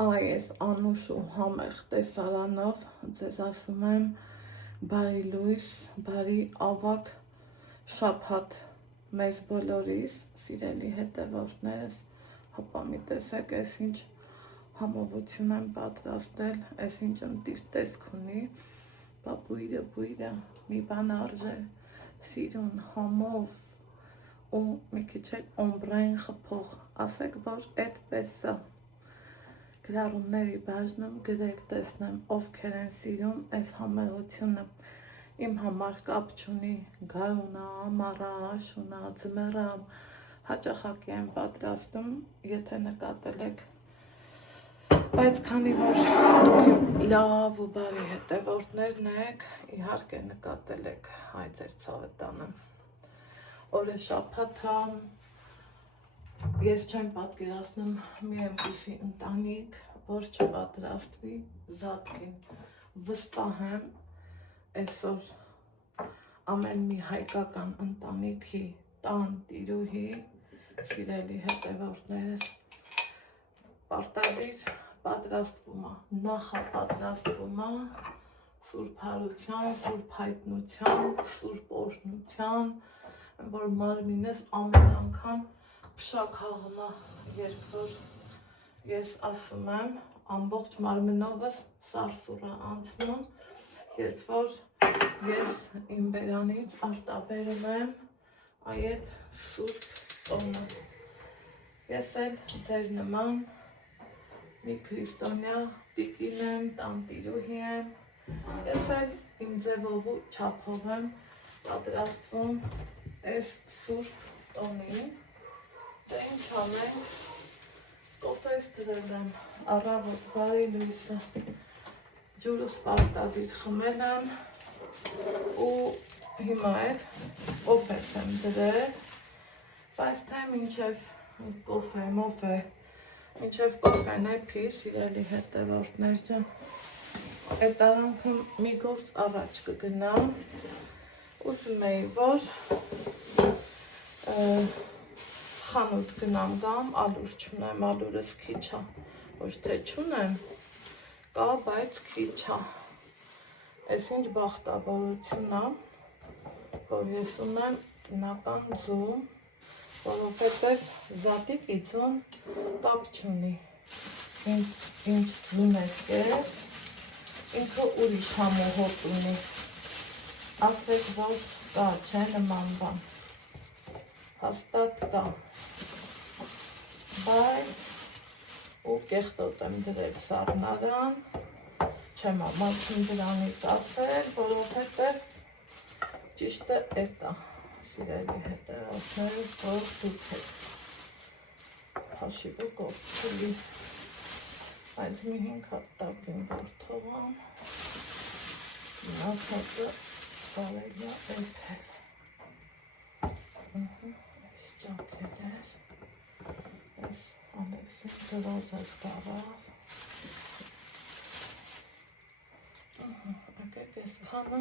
Այս անուշ ու համեղ տեսարանով ձեզ ասում եմ բարի լույս, բարի ավագ շաբաթ մեզ բոլորիս, սիրելի հետևորդներս, հապա մի տեսեք ես ինչ համովություն եմ պատրաստել, ես ինչ ընտիր տեսք ունի, բա բույրը մի բան արժե սիրուն համով ու մի քիչ էլ օմբրային խփող, ասեք որ էդպես է գրառումների բաժնում գրեք տեսնեմ ովքեր են սիրում այս համեղությունը իմ համար կապ չունի գարունա, ամառա, աշունա, ձմեռա հաճախակի եմ պատրաստում եթե նկատել եք բայց քանի որ դուք լավ ու բարի հետևորդներն եք իհարկե նկատել եք հայ ձեր ցավը տանը օրը շաբաթ է ես չեմ պատկերացնում մի այնպիսի ընտանիք, որ չպատրաստվի զատկին, վստահ եմ այսօր ամեն մի հայկական ընտանիքի տան տիրուհի, սիրելի հետևորդներս, պարտադիր պատրաստվում է, նախապատրաստվում է սուրբ հարության, սուրբ հայտնության, սուրբ օրհնության, որ մարմինս ամեն անգամ փշաքաղում է, երբ որ ես ասում եմ, ամբողջ մարմնովս սարսուռ է անցնում, երբ որ ես իմ բերանից արտաբերում եմ այդ սուրբ տոնը։ Ես էլ ձեր նման մի քրիստոնյա տիկին եմ, տանտիրուհի եմ, ես էլ իմ ձևով ու չափով եմ պատրաստվում այս սուրբ տոնին, դե ինչ անենք, կոֆես դրել եմ, առավոտ բարի լույսը, ջուրս պարտադիր խմել եմ ու հիմա էլ կոֆես եմ դրել, բայց թե մինչև կոֆե, մոֆե, մինչև կոֆեն էփի, սիրելի հետևորդներ ջան, այդ արանքը մի գործ առաջ կգնա, ուզում էի, որ խանութ գնամ գամ, ալուր չունեմ, ալուրս քիչ է, ոչ թե չունեմ, կա, բայց քիչ է, ես ինչ բախտավորություն է, որ ես ունեմ բնական ձու, որովհետև զատիկիցուն կապ չունի, ինչ ձուն է կես, ինքը ուրիշ համու հոտ ունի, ասեք, որ կա, չէ նման բան, հաստատ կա, բայց ու կեղտոտ եմ դրել սառնարան, չեմ ամացում դրանից ասել, որովհետև ճիշտը էտ է, սիրելի հետևորդներ, որ դուք եք հաշիվը գործելի, այս մի 5 հատ տակին որ թողամ, մնացածը կարելի է էփել, այս ճակել էր, այս Ալեքսին դրոձ էր տարավ, ակեք այս քանը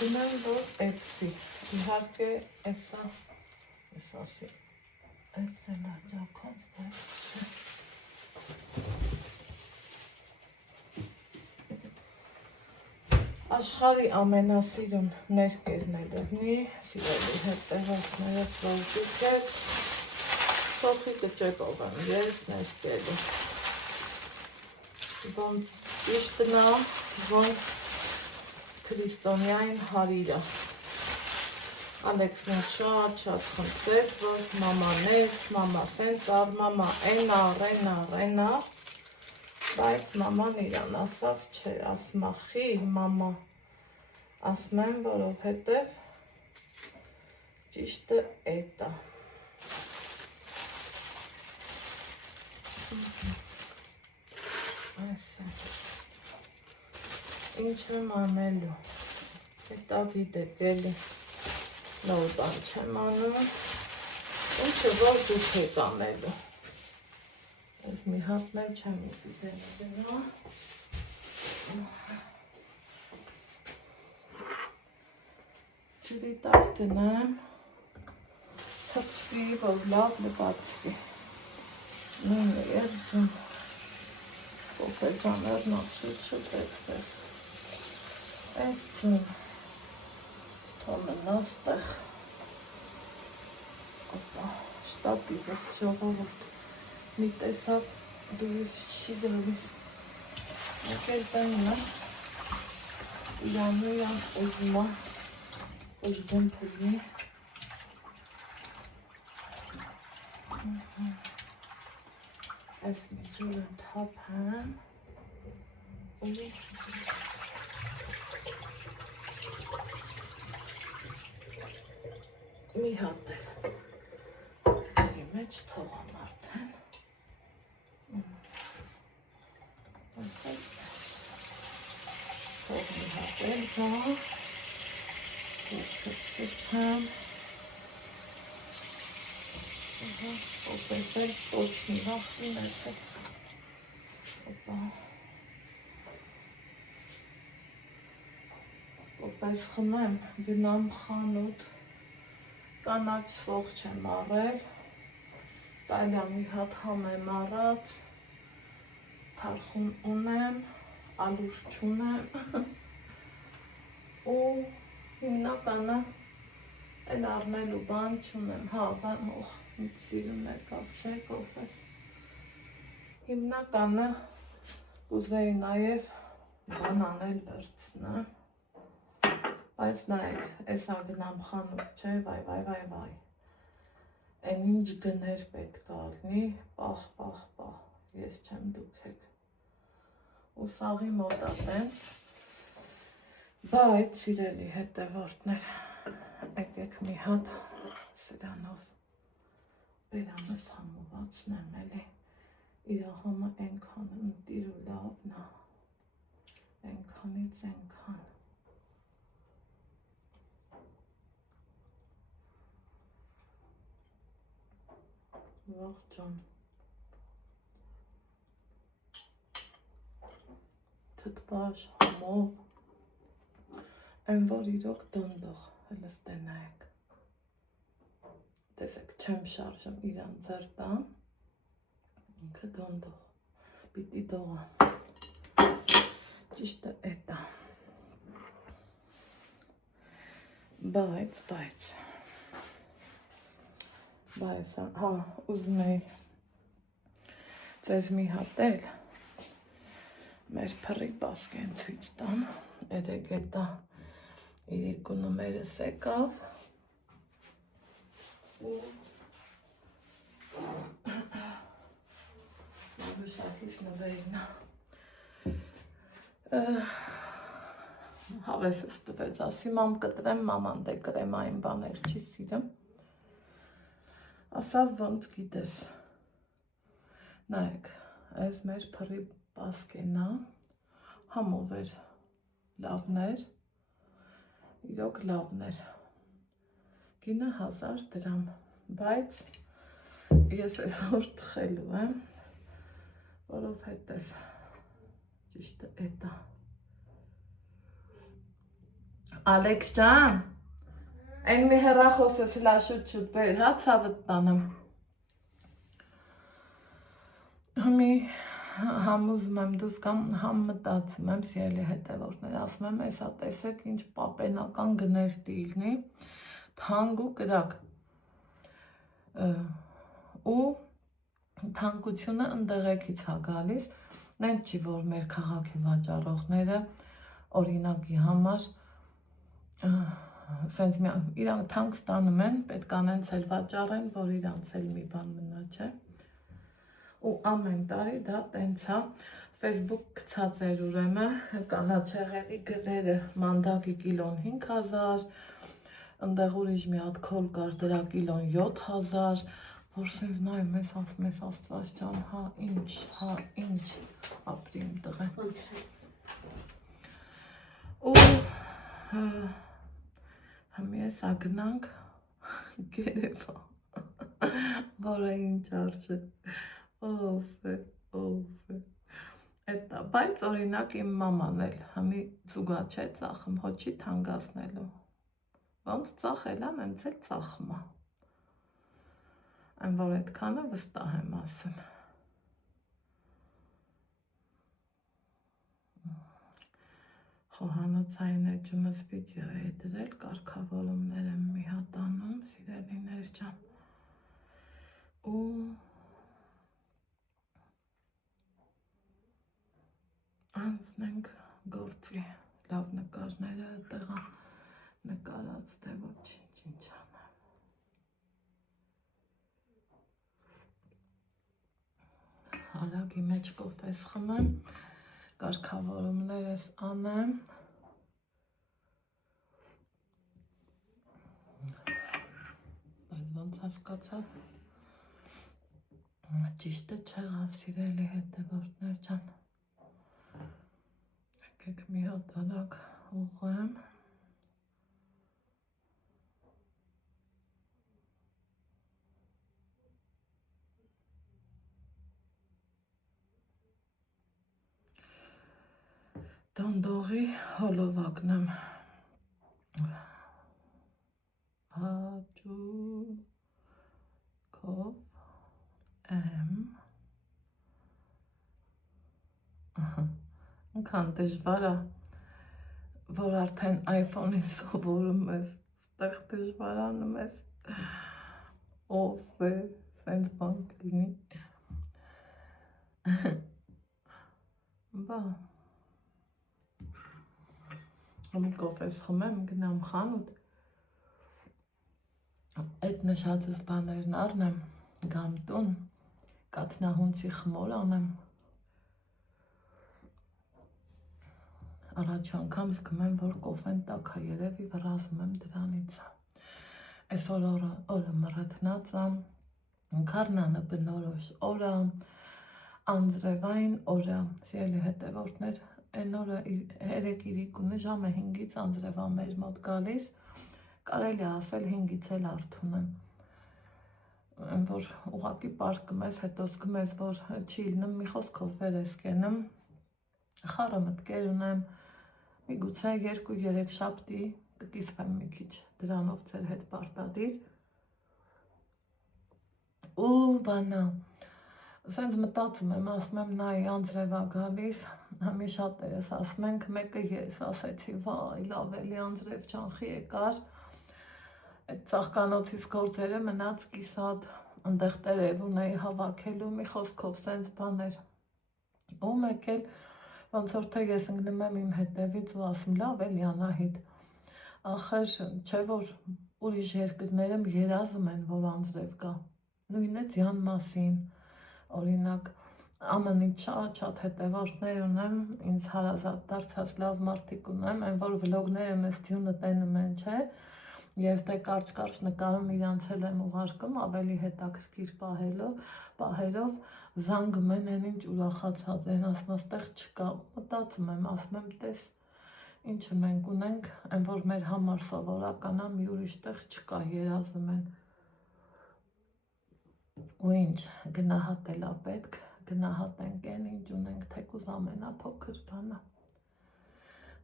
դնեմ, որ էպսի, իհարկե էսա, ես ասի, էս էլ աջակած, բայց աշխարհի ամենասիրուն ներկերն է լզնի, սիրելի հետևորդներս, որ դուք եք, սոխի կճեպով եմ ես ներկելու, ոնց ճիշտն է, ոնց քրիստոնյային հարիրը, Ալեքսին շատ խնդրեց, որ մամաներ, մամա սենց ար, մամա էնա, ռենա, բայց մաման իրան ասավ չէ, ասմա խի, մամա, ասում եմ, որովհետև ճիշտը էտ է։ Ինչ եմ անելու, հետա գիտեք էլի, նոր բան չեմ անում, ինչը որ դուք եք անելու, ես մի հատներ չեմ ուզի դենա, ջրի տակ դնեմ, թրջվի, որ լավ լվացվի, Երջան Կոֆեջաներն աղջիք էքպես այս ձուն թոմն աստեղ շտապիվս ժողովուրդ մի տեսակ դուրս չի գալիս եկել տայնը իրանույան ուզմա ուզգում պուլի այս մի ջուրը թապ հան ու մի հատել դի մեջ թողամ արդեն թող մի հատել դա սպամ օպետել պոչնի վախտի ներքեց պես խմեմ գնամ խանութ կանաչ սող չեմ առել տալյա մի հատ համ եմ առած թարխուն ունեմ ալուր չունեմ ու հիմնականը էլ առնելու բան չունեմ հա բան օխ սիրում է կավ չէ կոֆես հիմնականը կուզեի նաև բան անել վերցնեմ բայց նայեք, էսա գնամ խանութ չէ, վայ, են ինչ գներ պետք ալնի, պահ, ես չեմ դուք եք, ու սաղի մոտա տենց, բայց սիրելի հետևորդներ, եկեք մի հատ սրանով բերանս համովածնեմ էլի, իր համը ենքան ընտիր ու լավն է, ենքանից ենքան, Ողջան թթվաշ համով են որ իրոք դոնդող հլս տենայեք տեսեք չեմ շարժում իրան ձեր տան ինքը դոնդող պիտի դողա ճիշտը էտա բայց հա ուզում էի ձեզ մի հատել մեր փռի պասկեն ցույց տամ երեք էտա իր երկու նոմերս եկավ ու մավուշակիս նվերնա հավեսս տվեց ասի մամ կտրեմ մաման դե կրեմ այն բաներ չի սիրում ասավ ոնց գիտես, նայեք, այս մեր փռի պասկենա, համով էր լավներ, իրոք լավներ, գինը 1000 դրամ, բայց ես այսօր տխելու եմ, որով հետև ճիշտը էտա, Ալեքս ջան, Այն մի հեռախոսը շլաշուտ շուտ բեր, հա ցավդ տանեմ։ Համուզում եմ դուս կամ համ մտածում եմ սիրելի հետևորդներ, ասում եմ էսա տեսեք ինչ պապենական գներ տիլնի, թանկ ու կրակ։ Ու թանկությունը ընդեղեկից է գալիս, նենց չի որ մեր քաղաքի վաճառողները օրինակի համար Սենց իրանք թանկ ստանում են, պետք անենց էլ վաճառեն, որ իրանց էլ մի բան մնա չէ ու ամեն տարի դա տենց է Facebook գցած էր ուրեմն կանաչեղենի գները մանդակի կիլոն 5000 ընդեղ ուրիշ մի հատ քոլ կար դրա կիլոն 7000 որ սենց նայում ես ասում ես Աստված ջան հա ինչ ապրիմ տղե ու Համի ես ագնանք գերևա, որը ինչ արժե, ով է, էտա, բայց օրինակ իմ մաման էլ համի ծուգա չէ ծախում, հոչի թանգասնելու, ոնց ծախել ան, ընց էլ ծախմա, այն որ էտքանը վստահ եմ ասում, խոհանոցային էջումս վիդեո է դրել, կարգավորումներ եմ մի հատ անում, սիրելիներ ջան, ու անցնենք գործի, լավ նկարները տեղա նկարած թե ոչինչ ինչ անեմ, հարագի մեջ կոֆես խմեմ, կարգավորումներս անեմ, բայց ոնց հասկացավ, ճիշտը չեղավ սիրելի հետևորդներ ջան, եկեք մի հատ արագ ուղղեմ, դոնդողի հոլովակն եմ հաճուկով եմ ինքան դժվար է, որ արդեն iPhone-ին սովորում ես, ստեղ դժվարանում ես, ով է, սենց բան կլինի, բա, մի կոֆես խմեմ, գնամ խանութ, այդ նշածս բաներն առնեմ, գամ տուն, կաթնահունցի խմոր անեմ, առաջ անգամ զգում եմ, որ կոֆեն տաք է, երևի վրազում եմ դրանից, այսօր օրը մռթնած է, Քարնանը բնորոշ օր է, անձրևային օր է, սիրելի հետևորդներ, այն օրը 3:30 ժամը 5-ից անձրև է մեր մոտ գալիս, կարելի է ասել 5-ից էլ արթուն եմ, որ ուղղակի պարկում ես, հետո զգում ես, որ չի լինում, մի խոսքով վեր ես կենում, խառը մտքեր ունեմ, միգուցե 2-3 շաբթի կկիսվեմ մի քիչ դրանով ձեր հետ պարտադիր, ու բանա, սենց մտածում եմ, ասում եմ նայի անձրև է գալիս, համի շատերս ասում ենք, մեկը ես ասեցի, վայ, լավ էլի անձրև չանխի եկար, այդ ծաղկանոցից գործերը մնաց կիսատ, ընդեղ տերև ունեի հավաքելու, մի խոսքով սենց բաներ, ու մեկ էլ ոնց որ թե ես ընկնում եմ իմ հետևից ու ասում, լավ էլի Անահիտ, ախր չէ որ ուրիշ երկրներում երազում են, որ անձրև կա, նույնը ձյան մասին, օրինակ, ԱՄՆ-ից շատ հետևորդներ ունեմ, ինձ հարազատ դարձած լավ մարդիկ ունեմ, այն որ վլոգները մեզ ձյունը տենում են, չէ, ես դե կարճ նկարում իրանց էլ եմ ուղարկում, ավելի հետաքրքիր պահերով, զանգում են են ինչ ուրախացած են, ասում աստեղ չկա, մտածում եմ, ասում եմ տես, ինչը մենք ունենք, այն որ մեր համար սովորական է, մի ուրիշ տեղ չկա, երազում են, ու ինչ, գնահատել է պետք, գնահատենք են, ինչ ունենք, թեկուզ ամենափոքր բանը,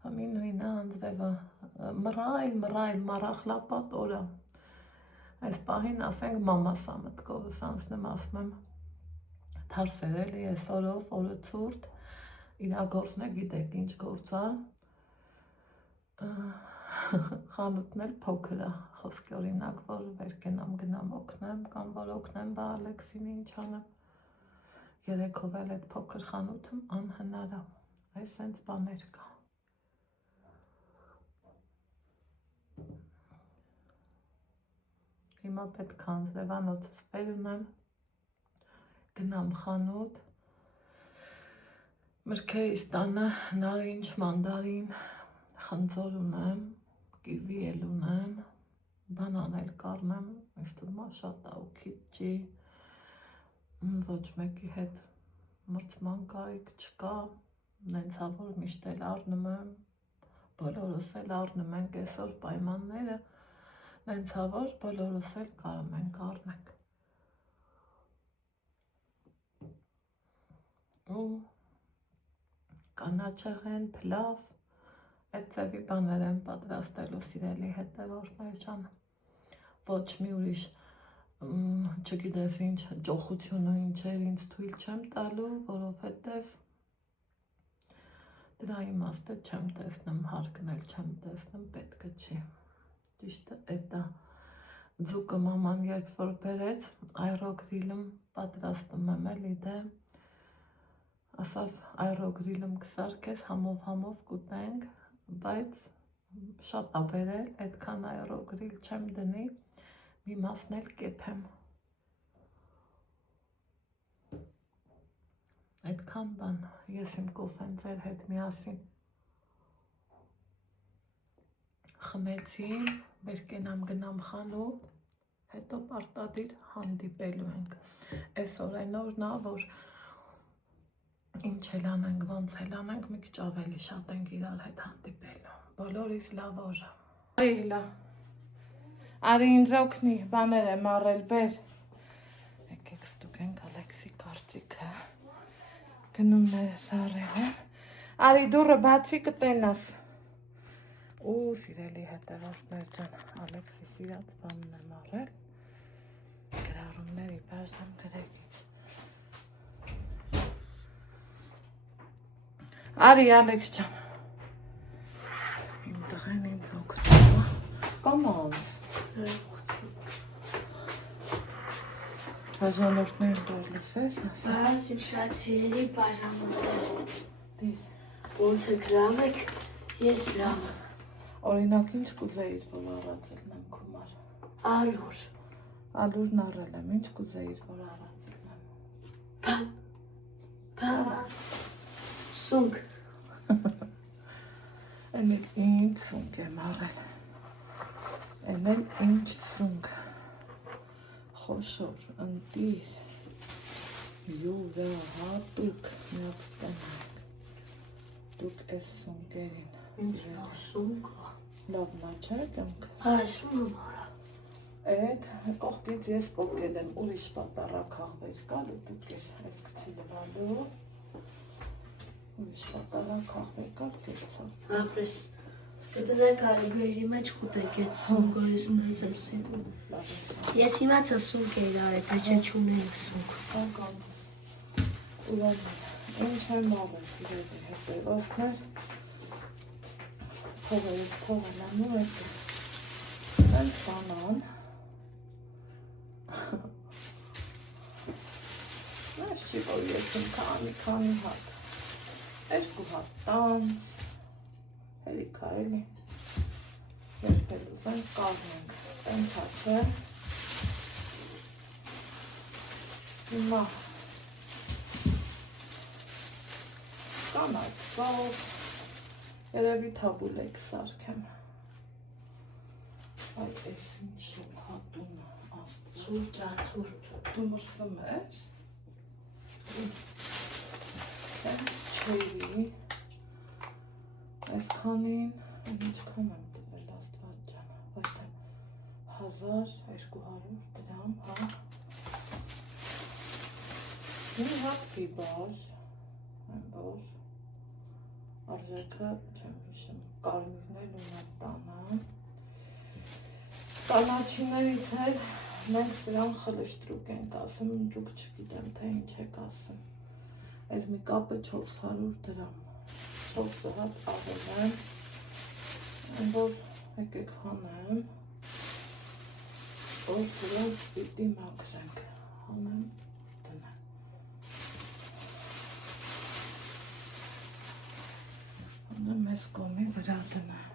համի նույնը անձրևը, մռայլ, օրա, այս պահին ասենք մամասա մտքովս անցնեմ, ասում եմ, թարսեր էլի ես օրով, օրը ցուրտ, իրա գործն է, գիտեք ինչ գործ է, խանութն էլ փոքր է, խոսքի օրինակ, որ վեր կենամ գնամ օգնեմ, կամ որ օգնեմ բա Ալեքսին ինչ անեմ, երեքով էլ այդ փոքր խանութում անհնար է, այս սենց բաներ կա, հիմա պետք է անձրևանոցս վեր ունեմ, գնամ խանութ, մրգերիս տանը նարինջ, մանդարին, խնձոր ունեմ, կիվի էլ ունեմ, բանան էլ կառնեմ, ինձ թվում է շատ է ու քիչ չի, ոչ մեկի հետ մրցման կարիք չկա, նենց ա որ միշտ էլ առնում եմ, բոլորս էլ առնում ենք այսօր պայմանները, նենց ա որ բոլորս էլ կարում ենք առնենք, ու կանաչեղեն, փլավ, այդ ձևի բաներ եմ պատրաստելու սիրելի հետևորդներ ջան, ոչ մի ուրիշ, չգիտես ինչ, ջոխություն ու ինչեր ինձ թույլ չեմ տալու, որովհետև Դրա իմաստը չեմ տեսնում, հարկնել չեմ տեսնում, պետք չի։ Ճիշտը էտա ձուկը մաման երբ որ բերեց, այրոգրիլում պատրաստում եմ էլի դե ասավ այրոգրիլում կսարքես, համով կուտենք, բայց շատ ա բերել, այդքան այրոգրիլ չեմ դնի, մի մասն էլ կեփեմ։ Այդքան բան, ես իմ կոֆեն ձեր հետ միասին խմեցի, բերկենամ գնամ խանութ, հետո պարտադիր հանդիպելու ենք։ Այսօր այն օրն ա, որ ինչ էլ անենք, ոնց էլ անենք, մի քիչ ավելի շատ ենք իրար հետ հանդիպելու։ Բոլորիս լավ օր։ Արի լա։ Արի ինձ օգնի, բաներ եմ առել, բեր։ Եկեք ստուգենք Ալեքսի կարծիքը։ Գնումներս առել եմ։ Արի դուռը բացի կտենաս։ Ու սիրելի հետևորդներ ջան, Ալեքսի սիրած բանն եմ առել։ Գրառումների բաժան գրեգից։ Արի Ալեքս ջան։ Իմ տղեն ինձ օգնում է։ Կոմանց։ Բաժանորդներ դեռ լսես, ասա։ Բայց իմ շատ սիրելի բաժանորդներ։ Դիր։ Ոնց եք լավ եք, ես լավ եմ։ Օրինակ ինչ կուզեիր, որ առածել եմ քումար։ Ալուր։ Ալուրն առել եմ, ինչ կուզեիր, որ առածել եմ։ Բան։ Սունկ։ Են էլ ինչ սունկ եմ առել։ Են էլ ինչ սունկ։ Խոշոր, ընտիր, յուրահատուկ, միակ ստենակ։ Դուք ես սունկերին։ Ինչ լավ սունկ ա։ Լավն ա չէ կյանքս։ Այսում եմ արա։ Էդ կողքից ես պոկել եմ ուրիշ պատառաքաղվեր կալ ու դուք ես գցի լվալու։ Ուրիշ պատառաքաղվեր կալ կերցավ։ Ապրես, կդնեք արեգոյրի մեջ խուտեք էտ սունկը, ես նայց եմ սիրում։ Ես իմացա սունկ էիր արեք, բայց չեն չունեինք սունկ։ Անկամս։ Ուրան, ինչ եմ առել սիրելի հետևորդներ։ Փողը ես փողը լանում եք։ Են սանան։ Ես չի որ ես եմ քանի հատ։ Երկու հատ տանց։ Հելիքա էլի։ Երբ էլ ուզենք կազմենք։ Տենց հա չէ։ Հիմա կանայք սով։ Երևի թաբուլեք սարքեմ։ Այդ ես ինչ հատուն աստղ։ Ցուրտ ա, ցուրտ։ Դու մրսում ես։ Չէի։ Այսքանին, ինչքան եմ տվել աստված ջան, բայց 1200 դրամ, հա։ Մի հատ բիբար, այն որ արժեքը չեմ հիշում, կարմիրներ ունեմ տանը։ Կանաչիներից էլ մենք սրան խլշտրուկ ենք ասում, դուք չգիտեմ, թե ինչ եք ասում։ Այս մի կապը 400 դրամ, 4 հատ առել եմ, որ եկեք հանեմ, որ սրան պիտի մաքրենք, հանեմ, տնեմ։ Հանեմ ես կոմի վրա տնեմ։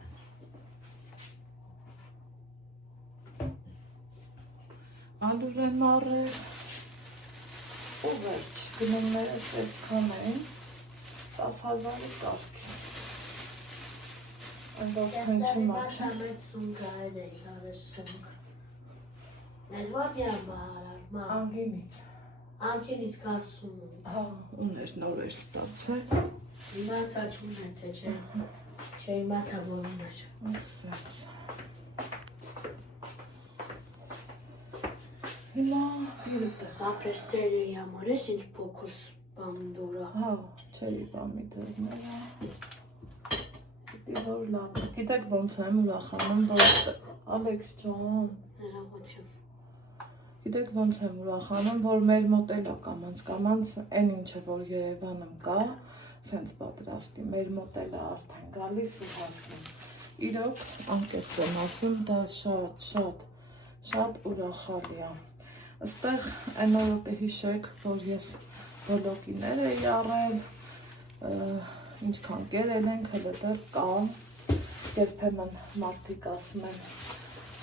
Ալուր եմ առել, ու վերջ, գնումներս այսքան են, 10,000-ի կարգին։ Այնտով հնչում ա չէ։ Մեծ սունկ այր էի, հարես սունկ։ Մեզ ված յամ բահարար, մա։ Անգինից։ Անկինից կարսում եմ։ Հա, ուներ նոր էր ստացել։ Իմացա չունեն, թե չէ։ Չէ իմացա որ ուներ։ Ասեց։ Հիմա երիտեղ։ Ապրես սերեի համար ես ինչ փոքր պամիդորա։ Հա, չերի պամիդորները։ Գիտի որ լավ։ Գիտեք ոնց եմ ուրախանում, որ Ալեքս ջան։ Ներողություն։ Գիտեք ոնց եմ ուրախանում, որ մեր մոտ էլ է կամանց այն ինչը որ Երևանում կա, սենց պատրաստի, մեր մոտ էլ է արդեն գալիս ու հասնում։ Իրոք անկեղծ եմ ասում, դա շատ ուրախալի է։ Այստեղ այն օրը կհիշեք, որ ես բլոգիներ էի առել, ինչքան կերել ենք, հələ դեռ կա, երբեմն մարդիկ ասում են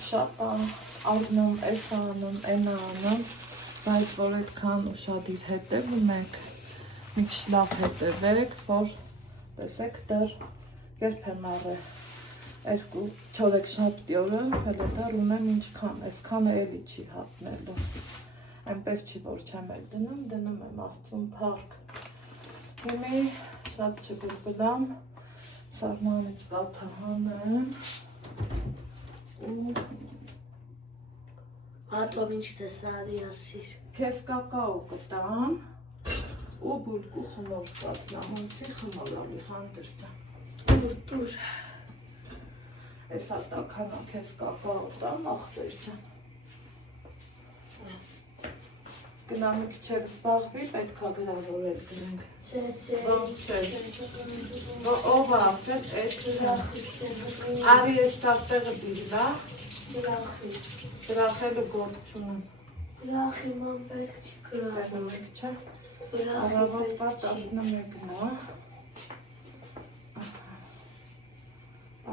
շատ առնում, էս անում, այն անում, բայց որ այդքան ուշադիր հետևում եք, մի քիչ լավ հետևեք, որ տեսեք դեռ երբ եմ առել 2-4 շաբթի օրը, հələ դեռ ունեմ ինչքան, այսքանը էլի չի հատնելու, այնպես չի որ չեմ էլ դնում եմ Աստծուն փառք։ Հիմի շատ չբլբլամ, սառնանից կաթը հանեմ ու Հատով ինչ տեսարի ասիր։ Քեզ կակաո կտամ ու բուլկու խմոր կատնամ, ոնցի խմորալի խանդրտա։ Տուր։ Այս արտականա քեզ կակաո տամ, ախպեր ջան։ Գնամ մի քիչ էլ զբաղվի, պետք է գրավորել գրենք։ Չէ։ Ոնց չէ։ Ով ասել, արի ես տաղտեղը դիրվա, գրախելը գործ չունեմ։ Գրախի ման պետք չի գրախում։ Չէ։ Գրախի Առավոտվա 11-ն է։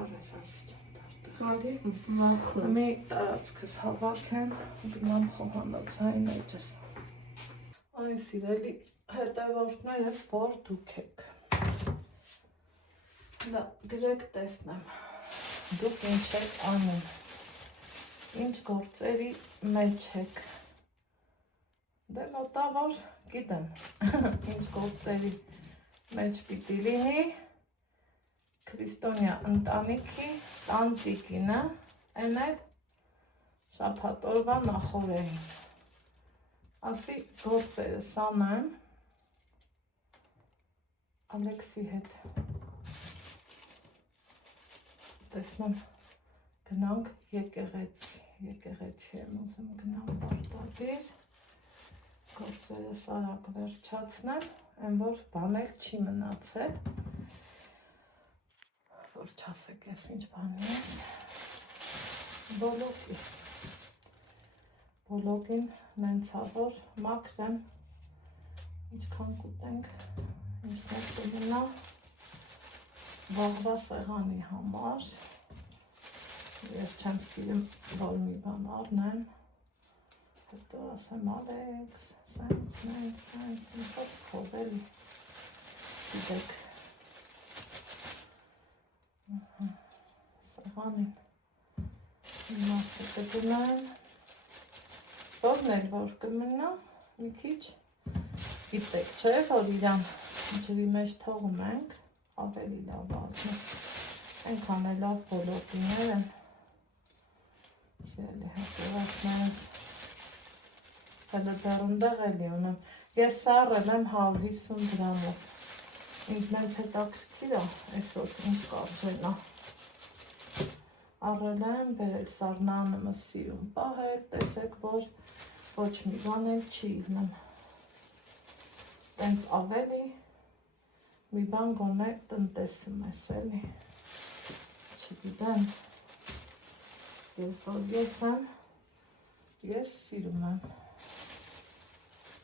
Արես ասի չեմ տաղտեղ։ Մի տարածքս հավաքեմ, գնամ խոհանոցային էջս։ Այ սիրելի հետևորդներս, որ դուք եք։ Դա դրեք տեսնեմ, դուք ինչ եք անում, ինչ գործերի մեջ եք։ Դե մոտավոր գիտեմ, ինչ գործերի մեջ պիտի լինի քրիստոնյա ընտանիքի տանտիկինը, այն էլ շաբաթ օրվա նախօրեին։ Ասի գործերը սանեմ Ալեքսի հետ։ Տեսնեմ գնանք եկեղեցի եմ ուզում գնամ պարտադիր, գործերս արագ վերջացնեմ, այն որ բան էլ չի մնացել, որ չասեք ես ինչ բանի ես, բոլոգին նենցա որ մաքրեմ, ինչքան կուտենք, ինչներ կմնա վաղվա սեղանի համար, ես չեմ սիրում, որ մի բան առնեմ, հետո ասեմ Ալեքս, սենց, ինչ խովել, գիտեք, սեղանին, մասը կգնեմ, որն էլ որ կմնա, մի քիչ, գիտեք չէ, որ իրան ջրի մեջ թողում ենք, ավելի լավ ազնի, այնքան է լավ բոլոգիներ են, սիրելի հետևորդներս, հələ դեռ ընդեղ էլի ունեմ, ես սառել եմ 150 դրամով, ինձ նենց հետաքրքիր է, այսօր ինչ կարծեն է, առել եմ, բերել սառնանը սիրում պահել, տեսեք, որ ոչ մի բան էլ չի իվնեմ, տենց ավելի մի բան գոնե տնտեսում ես էլի, չգիտեմ, ես որ ես եմ, ես սիրում եմ,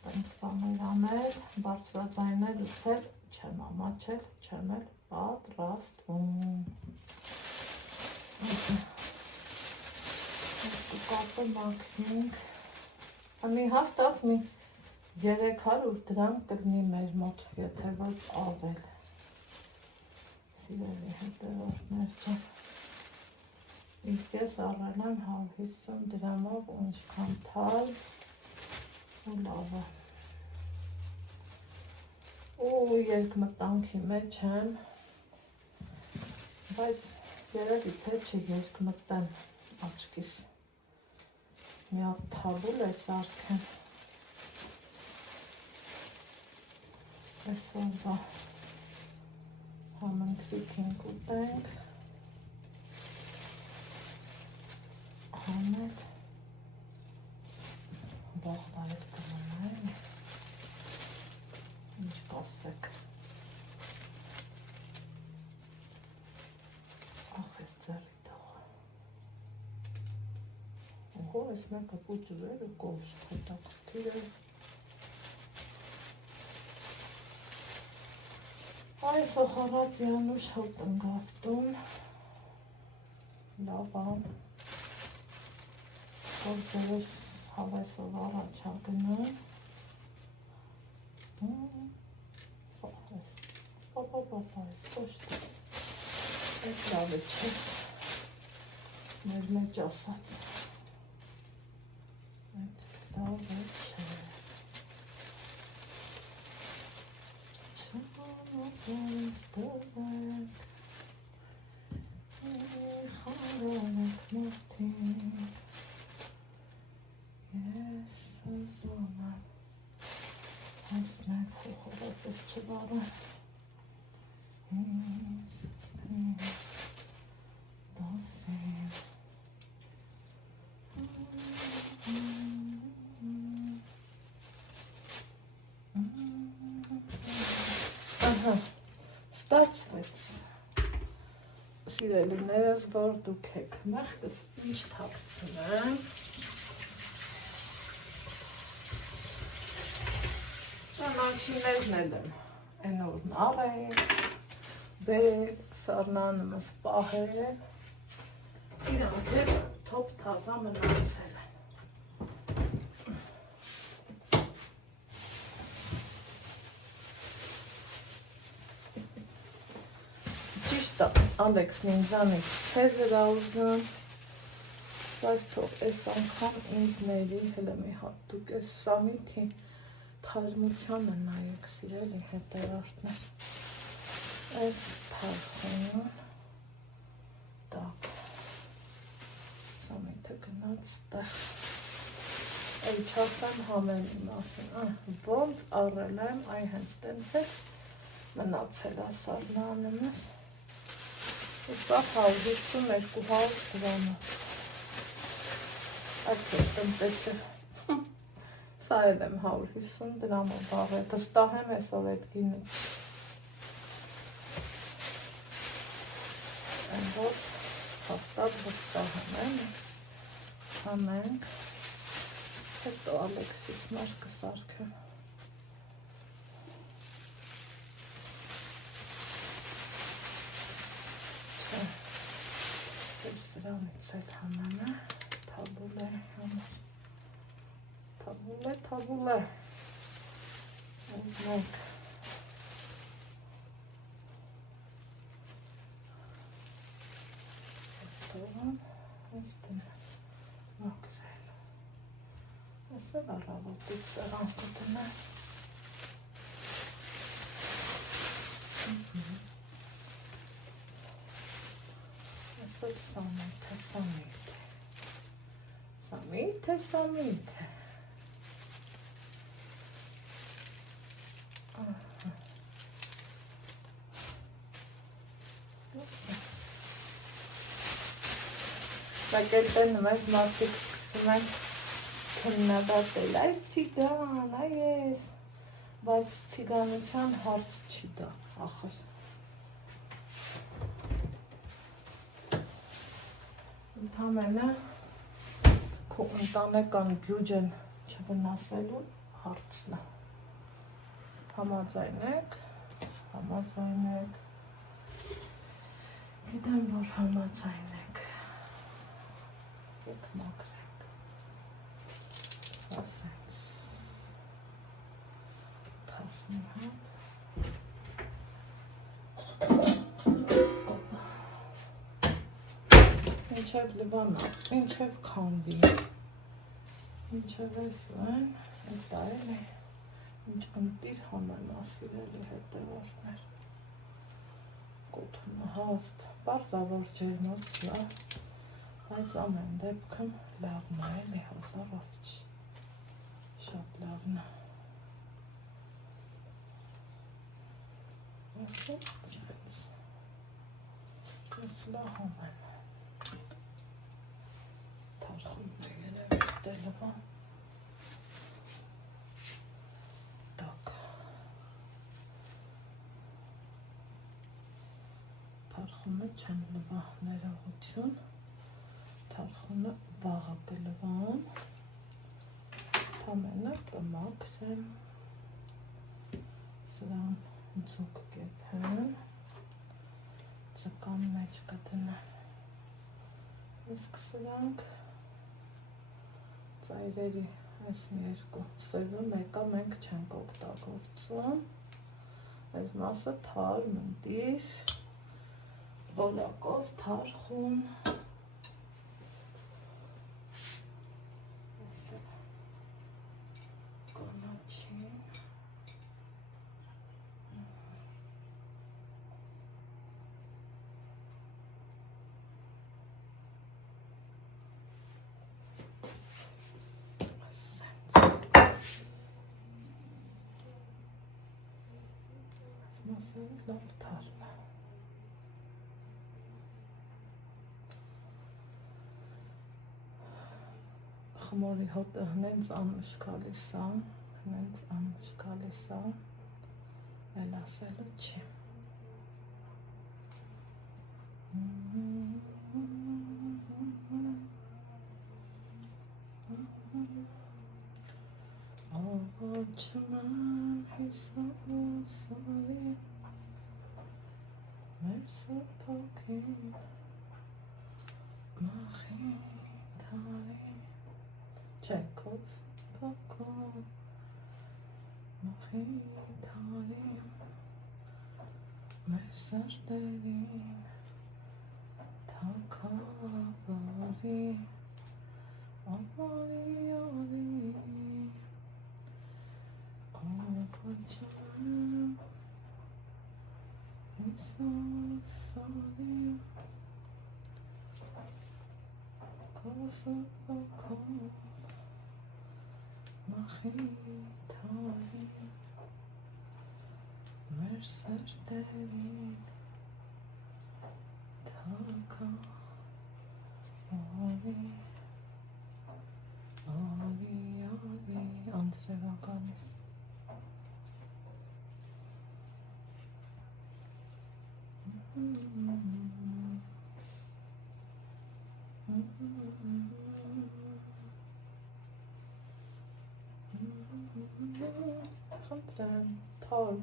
տենց բաներ անել, բարձրաձայնել ուծել, չեմ ամաչել, չեմ էլ պատրաստվում, կապը մաքրինք, մի հաստատ մի 300 դրամ կգնի մեր մոտ, եթե ոչ ավել, սիրելի հետևորդներ չեմ, իսկ ես առել եմ 150 դրամով ու ինչքան թալ ու լավ է, ու երկմտանքի մեջ եմ, բայց երևի թե չերկմտեմ աչքիս, մի հատ թավուլ է սարքեմ, այսօրվա համընթրիքին կուտենք, հանել, բաղն արեք դնում ինչ կասեք ախ ես ձերի տաղ ուհո ես մեկը պուճը վերը կոլշ հետաքրքիր է այսօ խաղաց Յանուշ հոտ ընգավտուն լավան որ ձերս հավայսով առաջ հագնում պապապապա ես կոշտ այդ լավ է չէ մեր մեջ ասած այդ լավ է չէ չանոպես դվեք խարանեք մարդին ես ուզում եմ հասնեք խոխորոպես չվարում ես ստին դասին ահա ստացվեց սիրելիներս որ դուք եք մեղքս ինչ թաքցնեմ Ճանաչիներն էլ եմ, են օրն առել, բերել, սարնանումս պահել, իրանք էլ թոփ թազա մնացել են։ Ճիշտ է, Ալեքսն ինձանից ցեզր ա ուզում, բայց թող այս անգամ ինձ ների, հելը մի հատ դուք այս սամիթի թարմությանը նայեք սիրելի հետևորդներ այս թարխուն տակ սամիթը գնաց տեղ այլ չասեմ համենի մասին ոնց առել եմ այ հենց տենց է մնացել ասարնանումս սա 152 գրամը այդ է տնտես է Սա էլ եմ 150 դրամով բաղել, վստահեմ էսով էդ գինից Են որ հաստատ վստահեմ Համենք Հետո Ալեքսիս մար կսարքեմ Չէ Սրանից այդ համենը թաբուլ է համար Թաբուլ է, մեկ, ես տողան, ես դնեմ, մակրել, ես էլ առավոտից սեղան կտնեմ, ես էլ սամիթ է, Սակերտեն մեզ մարդիկ սկսում են քննադատել, այ ցիգան, այ ես, բայց ցիգանության հարց չի դա, ախր։ Ընդամենը քո ընտանեկան բյուջեն չվնասելու հարցն է։ Համաձայնեք, գիտեմ, որ համաձայնեք, ետ մակրեք, ասենց, թասնիհատ, ինչև լվանա, ինչև քանդի, ինչև էսվեն, էտա էլ է, ինչ ընտիր համենա սիրելի հետևորդներ, կոթունը հաստ, պարզավոր ջերնոց լա, բայց ամեն դեպքն լավն է, էլի հազարով չի, շատ լավն է, ասենց, ես լավ ամեն, թարխումն է երևից դելվան, թարխունը չեմ լվա ներողություն, թարխունը վաղը կլվամ, թամենը կմաքսեմ, սրան ձուկ կեփեմ, ձկան մեջ կդնեմ, իսկ սրանք ծայրերի այս երկու սևը մեկը մենք չենք օգտագործում, այս մասը թար մնդիր, ոլակով թարխուն, կոնաչին, լավ թարմ է։ Խմորի հոտը հնենց անմշկալիս է, էլ ասելու չի։ Ողջման Հիսուսի Մերսոփոքին մախին թարի Չեկոց փոքո մախին թարի մեր սրտերին թակավարի ամարի ողջման Հիսուսի Կոսոփոքով մախին թարի մեր սրտերին թակավարի անձրևականից Խնդրեմ, թարմ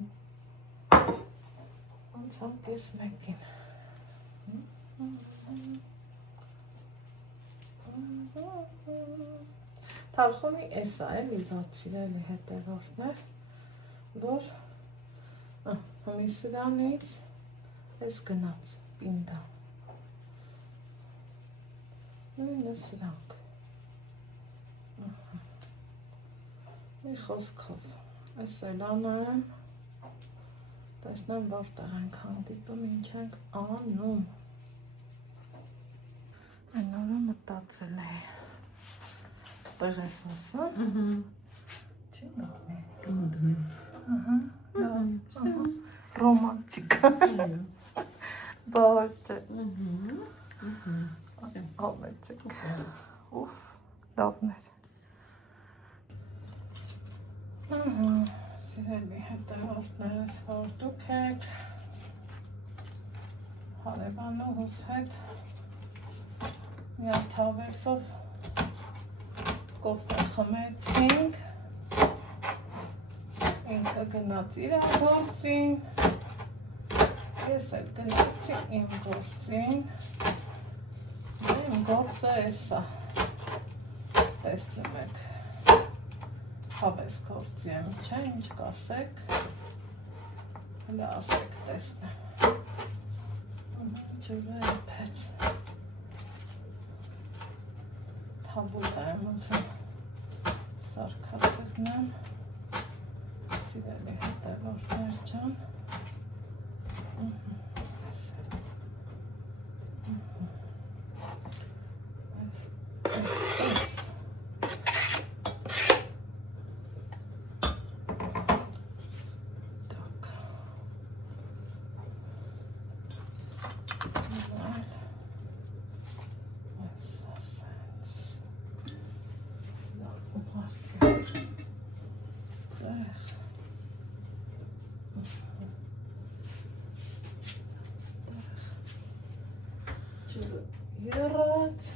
անցամ կես մեկին թարխունի էսա էլի վատ սիրելի հետևորդներ, որ հմի սրանից ես գնաց պինդա նույնը սրանք մի խոսքով ես էլ անեմ տեսնեմ որտեղ ենք հանդիպում ինչ ենք անում այն օրը մտածել էի ստեղ ես ասան չի մտնի կմտնի ռոմանտիկա բավարար ամեջեք ուֆ լավներ սիրելի հետևորդներս որ դուք եք հարևանուհուս հետ միակ թավեսով կոֆե խմեցինք ինքը գնաց իր գործին ես էլ գնացի իմ գործին իմ գործը էսա տեսնում եք հավես գործի եմ չէ ինչ կասեք հլա ասեք տեսնեմ ջուրը էպեց թավուտա եմ ուզում սարկացնեմ սիրելի հետևորդներ ջան եղած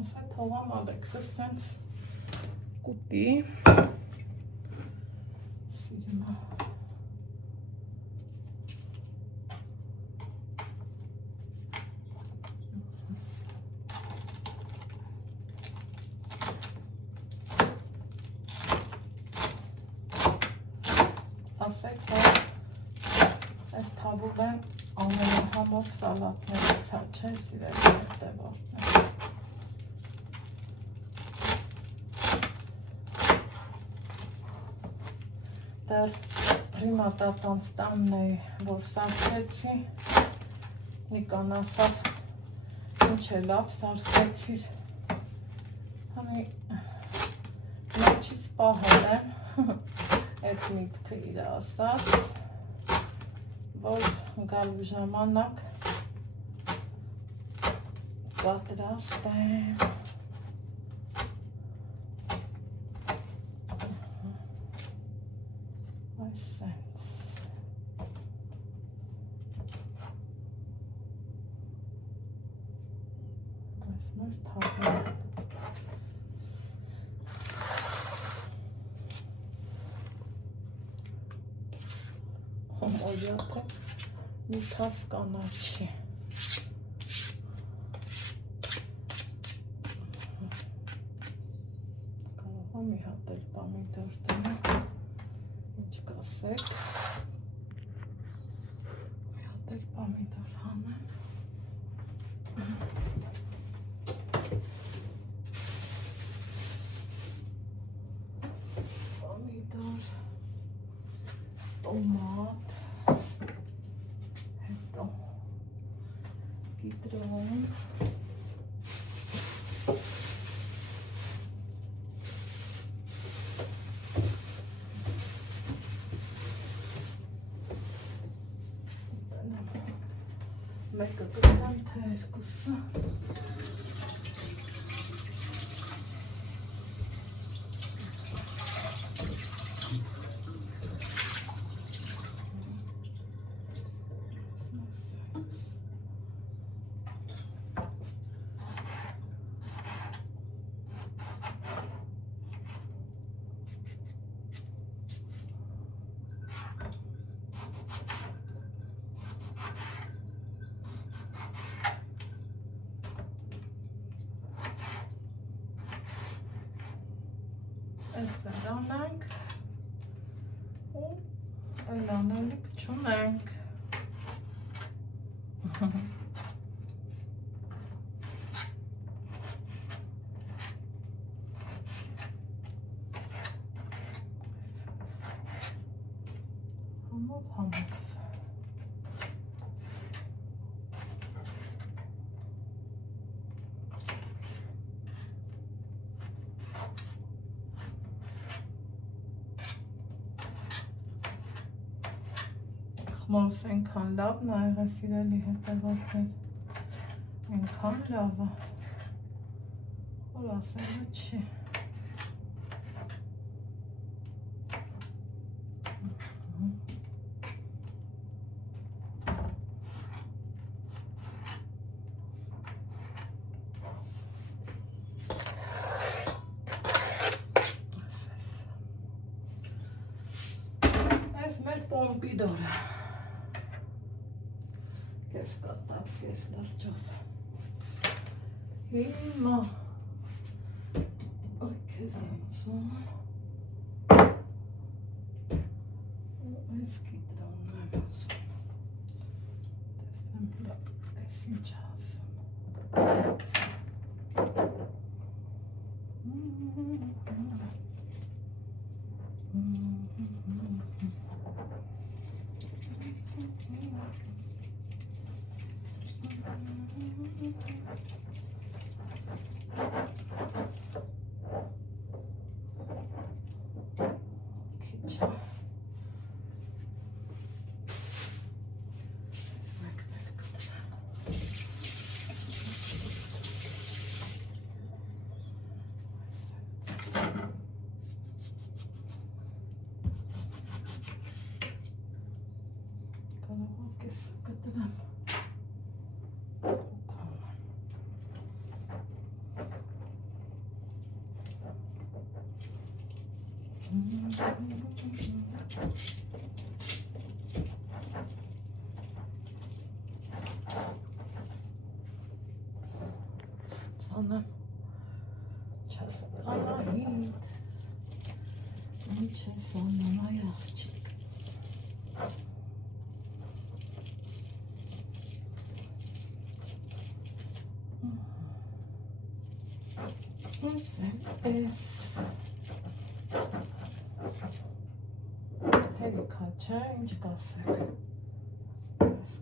Ասա թողամ Ալեքսը սենց կուտի սիրմա ասեք, որ այս թավուղեն ամենահամով սալատներից հաչ է սիրելի հետևորդներ դեռ պրիմա տատանց տանն էի, որ սարքեցի, Նիկան ասավ, ինչ է լավ սարքեցիր, հանի մեջից պահել եմ, այդ միտքը իր ասած, որ գալու ժամանակ պատրաստեմ sense. That's not talking. Oyata մի թաս կանաչի կարող եմ մի հատ էլ պամիդոր դնել ինչ կասեք մի հատ էլ պամիդոր հանեմ պամիդոր տոմատ Կիտրոն մեկը կգամ, թե երկուսը Այստեղ անենք ու այլ անելիք չունենք համով Մորս ենքան լավն է եղել սիրելի հետևորդներ, ենքան լավ է, որ ասելը չի։ Այս մեր պոմպիդորը։ Կես կատակ, կես լրջով Հիմա Այ կեզ ամսում Այս կիտրոնն եմ ասում Տեսնեմ լավ, այս ինչ ասում Sana çasalayım. Niçin sana yakçık? Sen es. Hadi kaçayım çıkarsak.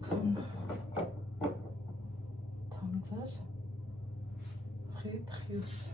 Kan. Tanzer. Friedrichs.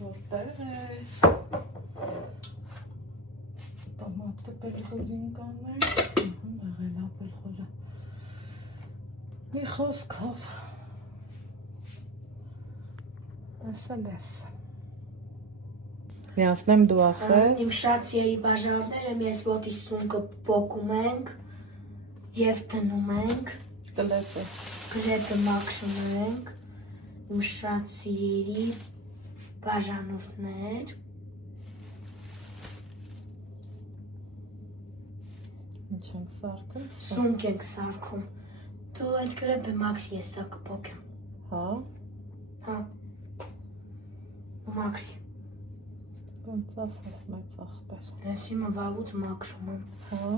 Որտեղես տոմատը պելխոզին կանենք եղելա պելխոզը մի խոսքով ասել ես միացնեմ դու ասես Իմ շացիերի բաժանները ես ոտի սունկը պոկում ենք և դնում ենք գրեպը մաքրում ենք իմ շացիերի բաժանորդներ ինչ ենք սարքում սունկ ենք սարքում դու այդ գրեպը մաքրի ես սա կպոկեմ հա մաքրի ոնց ասես մեծ ախպեր ես հիմա վաղուց մաքրում եմ հա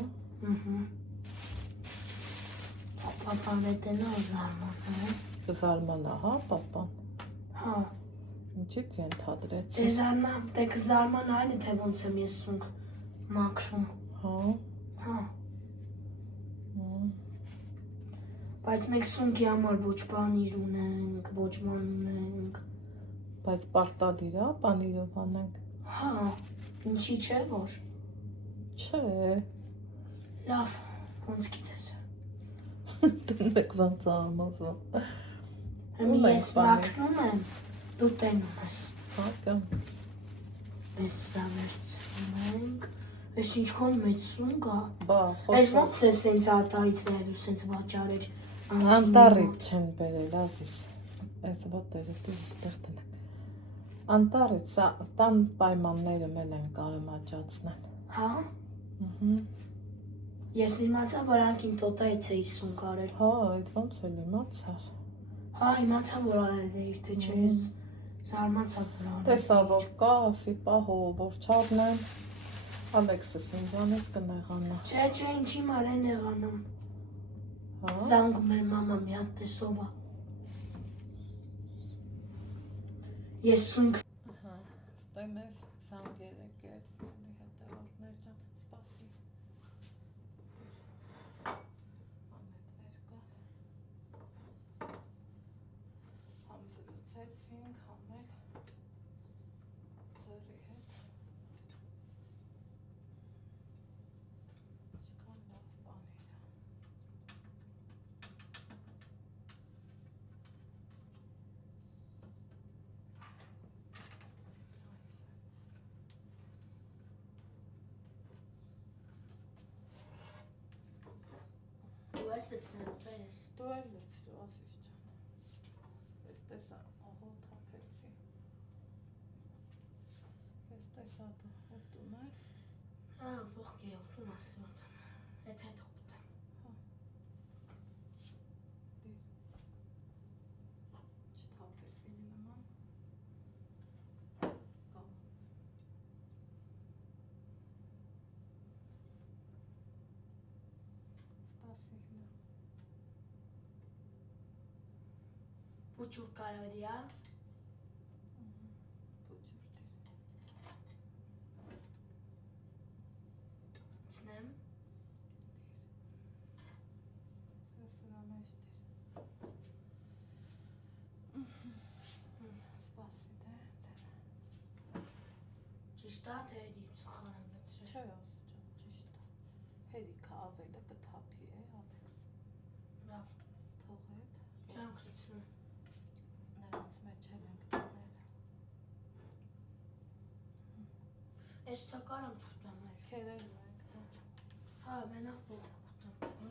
պապան հետենա զարմանա կզարմանա հա պապան հա ինչից ենթադրեց դե կզարմանա այլ թե ոնց եմ ես սունկ մաքրում հա բայց մենք սունկի համար ոչ պանիր ունենք ոչ ման ունենք բայց պարտադիր է պանիրով անենք հա ինչի չէ որ չէ լավ ոնց գիտես տնեք ոնց ամազում ես մաքրում եմ դու տենում ես հա կամ ես սա վերցնում ենք ես ինչքան մեծ սունկ է բա ես ոնց է սենց ատայից վերու սենց վաճարեր անտառից չեն բերել ազիս այս ոտերը դու ստեղ տնեք անտառից սա տան պայմանները մել են կարում աճացնել հա ես իմացա որ անկին տոտայից էի սունկ արել հա այդ ոնց էլ իմացար հա իմացա որ արել էիր թե չէ ես զարմացա որ արել տեսա որ կա ասի պահով որ չառնեմ Ալեքսս ինձանից կնեղանա չէ ինչի մարեն նեղանում զանգում էր մամա մի հատ տեսովա ես սունկ ստեմ ես զանգ երեկել սիրելի հետևորդներ ջան սպասի Համզրուցեցինք համել ձերի հետ ինչքան լավ բաներ Դու ես լցնելու տես Դու էլ լցրու ասիս ջան Ես տեսա, ահա թափեցի։ Ես տեսա դու ուտում ես։ Հա, ողքի ուտում ասի ուտում։ Հետ ուտում։ Հա։ Դիզ։ Չթափեցի նման։ Կամաց։ Спасибо. Puçur kaloriya. Puçur değil. Çnem. Değil. Sırasına işte. Spasibo. Ճիշտա թե դիմ սխանեմ լցրել։ Չէ, ճիշտ է։ Հերիքը ավելը կթափի է, Ալեքս։ Լավ։ Թողեք։ Չանք լցրել։ Նրանց մեջ ենք տանել։ Ես սակարամ չուտեմ էր։ Քերերն ենք տանել։ Հա, մենակ ողք կուտեմ։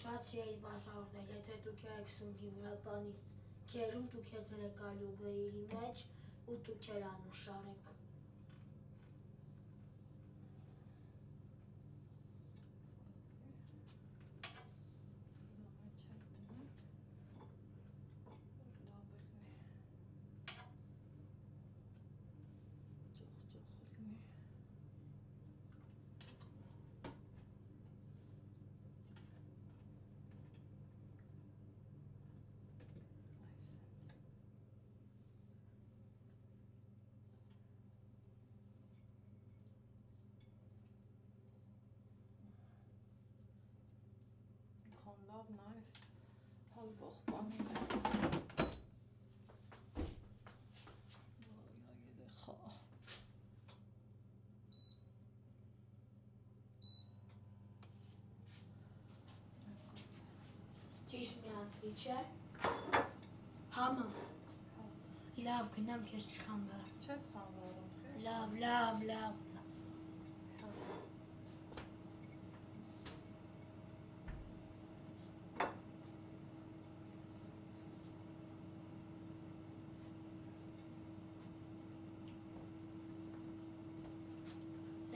Շատ չի բաժարն է, եթե դուք եք սունգի վրա բանից կերում դուք եք գալու գրեյրի մեջ ու դուք եք անուշար եք։ Love, nice. Halvog bana. Vay yedeha. Ճիշտ միացրի, չէ։ Համը։ Լավ, գնամ քեզ չխանգարեմ։ Չես խանգարում, չէ՞։ Լավ։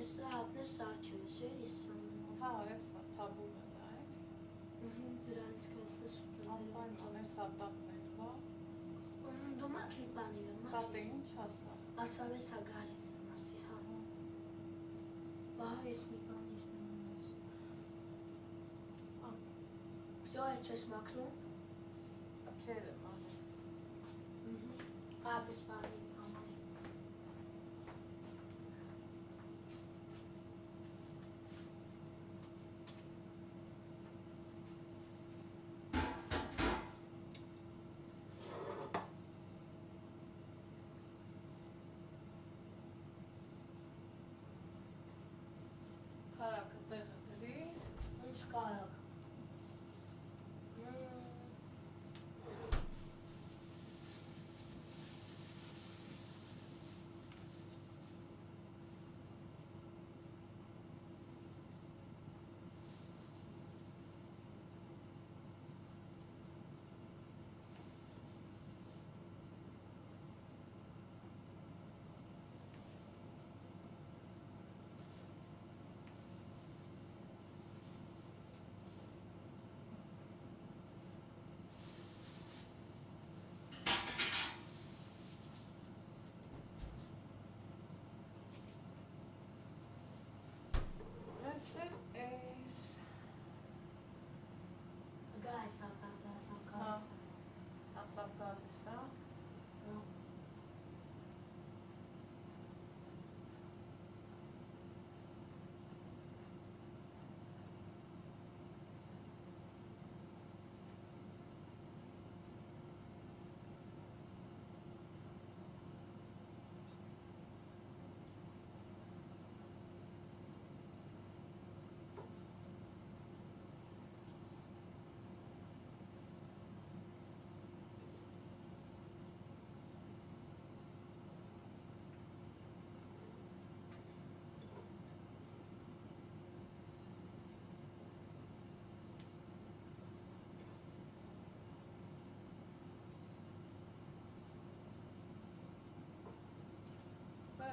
Սա սարքյուս էր իսրանում։ Հա, էսա թաբուն է, այ։ Դրանց կացնես ուտել։ Անպայման էսա տատներ կա։ Դու մակի բանիրը, Տատը ինչ ասա։ Ասավ էսա գարիս եմ ասի, հա։ Բահա ես մի բանիր եմ ունեց։ Всё, չես մակրում։ Քեր եմ անես։ Ապես բանիրի համար։ Քարակը տեղը դրի։ Ինչ կարակ։ Այս Գայս ակա։ ասավ գալիս, հա։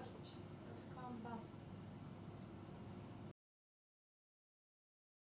Կասչ։